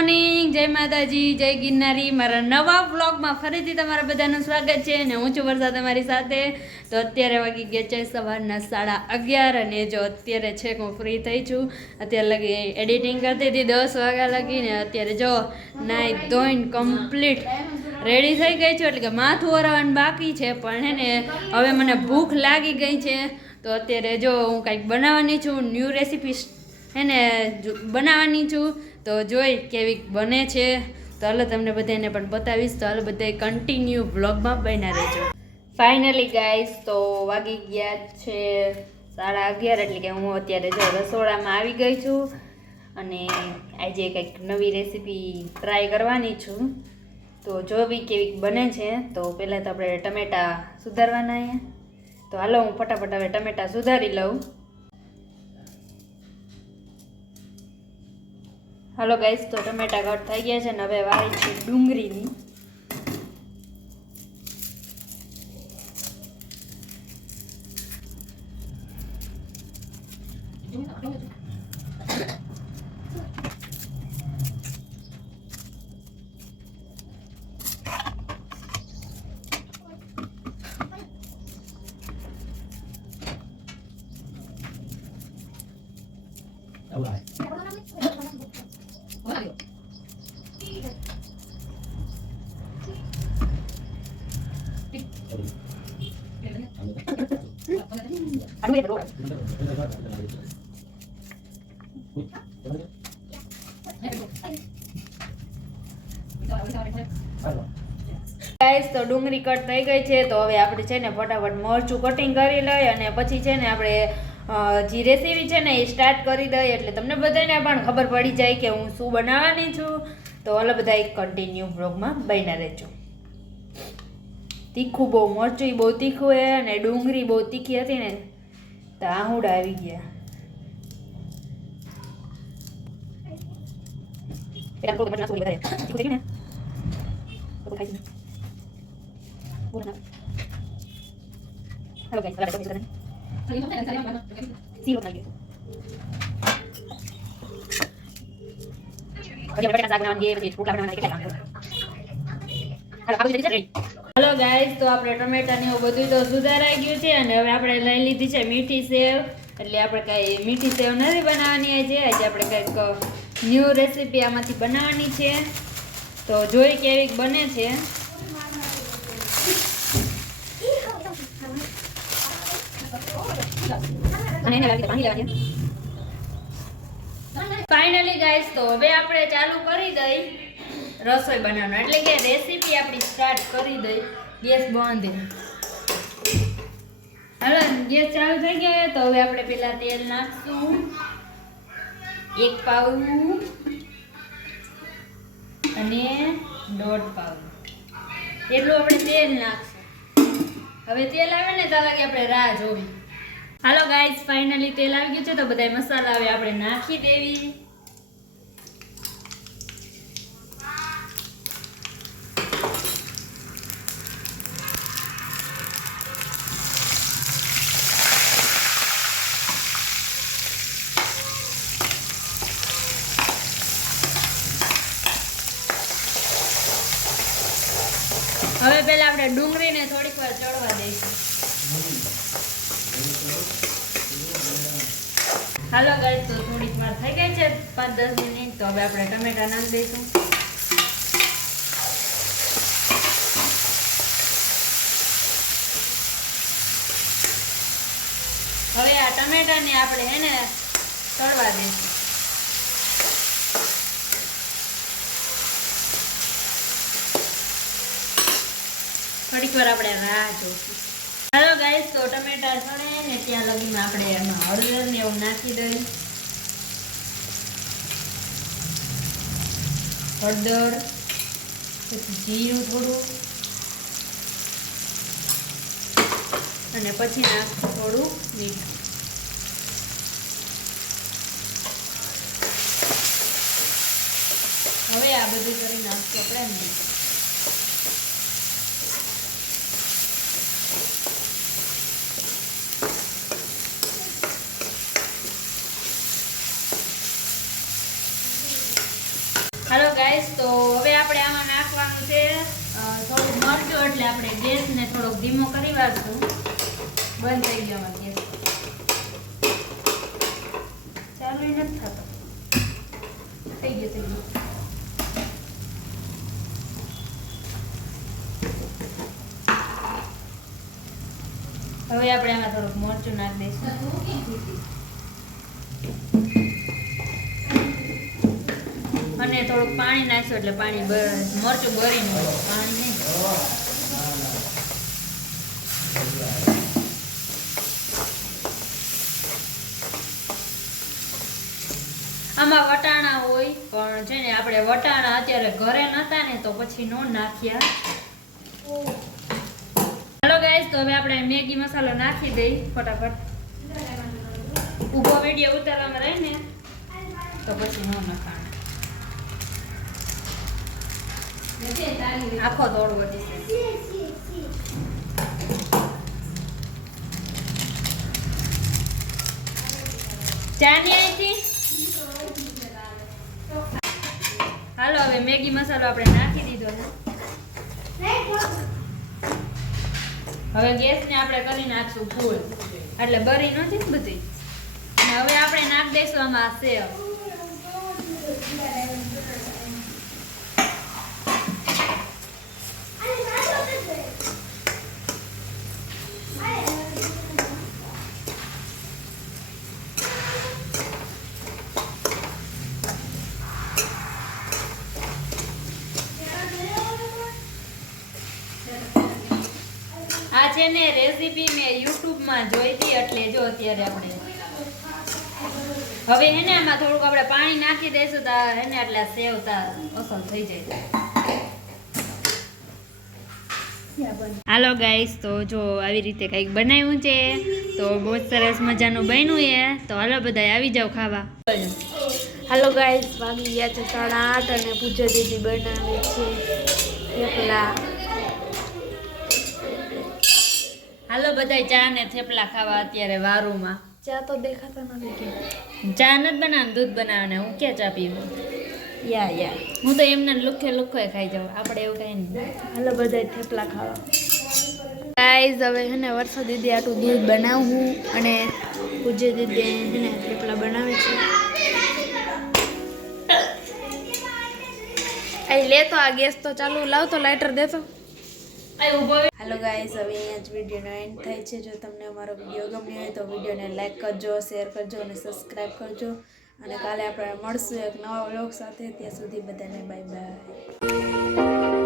Morning, જય માતાજી, જય ગિરનારી। મારા નવા વ્લોગમાં ફરીથી તમારા બધાનું સ્વાગત છે અને હું છું વર્ષા તમારી સાથે। તો અત્યારે વાગી ગયા છે સવારના 11:30 અને જો અત્યારે છે હું ફ્રી થઈ છું। અત્યારે લગી એડિટિંગ કરતી હતી 10 વાગ્યા લગીને અત્યારે જો નાઈ ધોઈને કમ્પ્લીટ રેડી થઈ ગઈ છું, એટલે કે માથું ઓરવાનું બાકી છે પણ હે ને હવે મને ભૂખ લાગી ગઈ છે। તો અત્યારે જો હું કંઈક બનાવવાની છું, ન્યૂ રેસીપી હે ને બનાવવાની છું, તો જોઈ કેવી બને છે તો હાલો તમને બધાને પણ બતાવીશ। તો હાલો બધા કન્ટિન્યુ વ્લોગમાં બન્યા રહેજો। ફાઇનલી ગાઈસ તો વાગી ગયા છે 11:30, એટલે કે હું અત્યારે જો રસોડામાં આવી ગઈ છું અને આજે કંઈક નવી રેસીપી ટ્રાય કરવાની છું, તો જોવી કેવી બને છે। તો પહેલાં તો આપણે ટમેટાં સુધારવાના છે, તો હાલો હું ફટાફટ હવે ટમેટાં સુધારી લઉં। હાલો ગાઈસ તો ટમેટા કટ થઈ ગયા છે ને હવે વારી છે ડુંગળીની। ગાઈસ તો ડુંગળી કટ થઈ ગઈ છે, તો હવે આપણે છે ને ફટાફટ મરચું કટિંગ કરી લઈ અને પછી છે ને આપણે જે રેસીપી છે ને એ સ્ટાર્ટ કરી દઈએ, એટલે તમને બધાને પણ ખબર પડી જાય કે હું શું બનાવવાની છું। તો હાલો બધા એક કન્ટિન્યુ બ્લોગમાં બન્યા રહેજો। તીખું બહુ, મરચું બહુ તીખું છે અને ડુંગળી બહુ તીખી હતી ને તો આહુડા આવી ગયા। हेलो गाइस, बराबर करें सी बनाइए और ये बेटा साग बनाएंगे પછી ફૂટલા બનાવવાના કેટલા કામ હાલો આ બધું રેડી છે। હેલો ગાઈસ તો આપણે ટમેટા ને એવું બધું તો સુધારાઈ ગયું છે અને હવે આપણે લઈ લીધી છે મીઠી સેવ, એટલે આપણે કઈ મીઠી સેવ નથી બનાવવાની આજે આપણે કંઈક ન્યૂ રેસીપી આમાંથી બનાવવાની છે, તો જોઈ કેવી બને છે। ફાઇનલી ગાઈસ તો હવે આપણે ચાલુ કરી દઈ રસોઈ બનાવવાનું, એટલે કે રેસીપી આપણી સ્ટાર્ટ કરી દઈ। ગેસ બંધ, હાલો ગેસ ચાલુ થઈ ગયો તો હવે આપણે પેલા તેલ નાખશું 1 પાઉં અને 1.5 પાઉં એટલું આપણે તેલ નાખશું। હવે તેલ આવે ને ત્યાં લાગે આપણે રાહ જોવી। હાલો ગાઈસ ફાઇનલી તેલ આવી ગયું છે, તો બધા મસાલા હવે આપણે નાખી દેવી। હવે પહેલા આપણે ડુંગળીને થોડીક વાર ચડવા દઈશું। હાલો ગાઈસ તો થોડીક વાર થઈ ગઈ છે 5-10 મિનિટ, તો હવે આપણે ટમેટા નાખી દઈશું। હવે આ ટમેટાને આપણે એને તળવા દઈશું। થોડીક વાર આપણે રાહ જોઈશું। હાલો ગાઈસ તો ટમેટા સળે ને ત્યાં લગીમાં આપણે એમાં હળદર ને એવું નાખી દઈએ। હળદર, પછી જીરું થોડું અને પછી નાખશું થોડું મીઠું। હવે આ બધું કરી નાખશું આપણે મીઠું। તો હવે આપણે આમાં નાખવાનું છે થોડું મરચું, એટલે આપણે ગેસને થોડોક ધીમો કરી વાળશું. બંધ થઈ ગયો અમારો ગેસ, ચાલુ નથી થતો. થઈ ગયું. હવે આપણે આમાં થોડુંક મરચું નાખી દઈશું અને થોડુંક પાણી નાખશું, એટલે પાણી મરચું બળી ન હોય, પાણી નહીં. આમાં વટાણા હોય, પણ છે ને આપણે વટાણા અત્યારે ઘરે નતા ને તો પછી નો નાખ્યા. હાલો ગાઈસ, તો હવે આપણે મેગી મસાલો નાખી દઈ ફટાફટ. ઊભો વિડીયો ઉતારવામાં રહે ને તો પછી નો નખાણ, આખો દોડવો જશે. ચાની આઈથી હાલો, હવે મેગી મસાલો આપણે નાખી દીધો છે. હવે ગેસને આપણે કરી નાખશું ફૂલ, એટલે બરી નથી ને બધી. અને હવે આપણે નાખી દઈશું આમાં સેવ. આ છે ને રેસીપી મેં યુટ્યુબમાં જોઈ હતી, એટલે જો અત્યારે આપણે હવે હે ને આમાં થોડુંક આપણે પાણી નાખી દઈશું તો હે ને એટલે સેવ તા અસલ થઈ જાય. હાલો ગાઈસ, તો જો આવી રીતે કંઈક બનાવ્યું છે, તો બહુ સરસ મજાનું બન્યું છે. તો હાલો બધા આવી જાવ ખાવા. હાલો ગાઈસ, વાગી ગયા છે 8:30 અને પૂજા દીદી બનાવે છે થેપલા. હાલો બધા ચા ને થેપલા ખાવા અત્યારે વારુમાં. ચા તો દેખાતા નથી કે ચા નથી બનાવવાનું, દૂધ બનાવવાને. હું ક્યાં ચા પીવું? યા હું તો એમને લુખે ખાઈ જાઉં, આપણે એવું કઈ નહીં. હાલો બધા થેપલા ખાવા. ગાઈસ, હવે હે ને વર્ષા દીદી આટલું દૂધ બનાવું અને પૂજા દીદી હે ને થેપલા બનાવે છે. અહીં લે તો આ ગેસ તો ચાલુ, લાવ તો લાઇટર દે તો. હાલો ગાઈસ, હવે અહીંયા જ વિડીયોનો એન્ડ થાય છે. જો તમને અમારો વિડીયો ગમ્યો હોય તો વિડીયોને લાઈક કરજો, શેર કરજો અને સબસ્ક્રાઈબ કરજો. અને કાલે આપણે મળશું એક નવા વ્લોગ સાથે. ત્યાં સુધી બધાને બાય બાય.